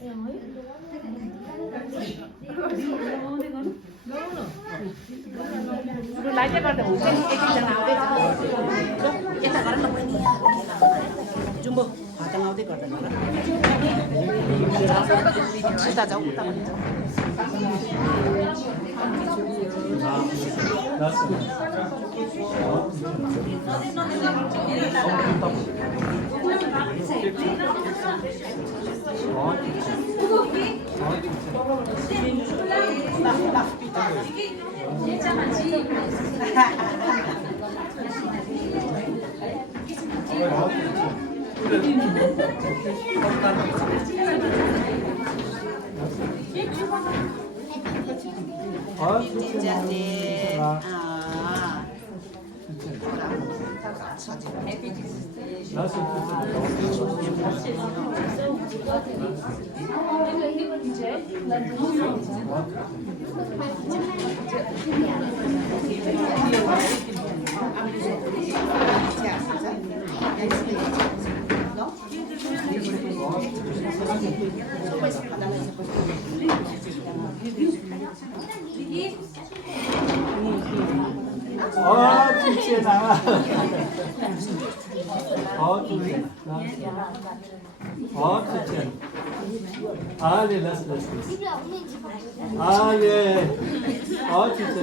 Rồi lấy cho con đầu cái chân áo đấy. Cái thằng nó mới đi. Jumbo, chân áo đấy còn nữa. Kita jauh kita. 진짜 나와. 둘이. 진짜. 네, 라스. 예. 진짜.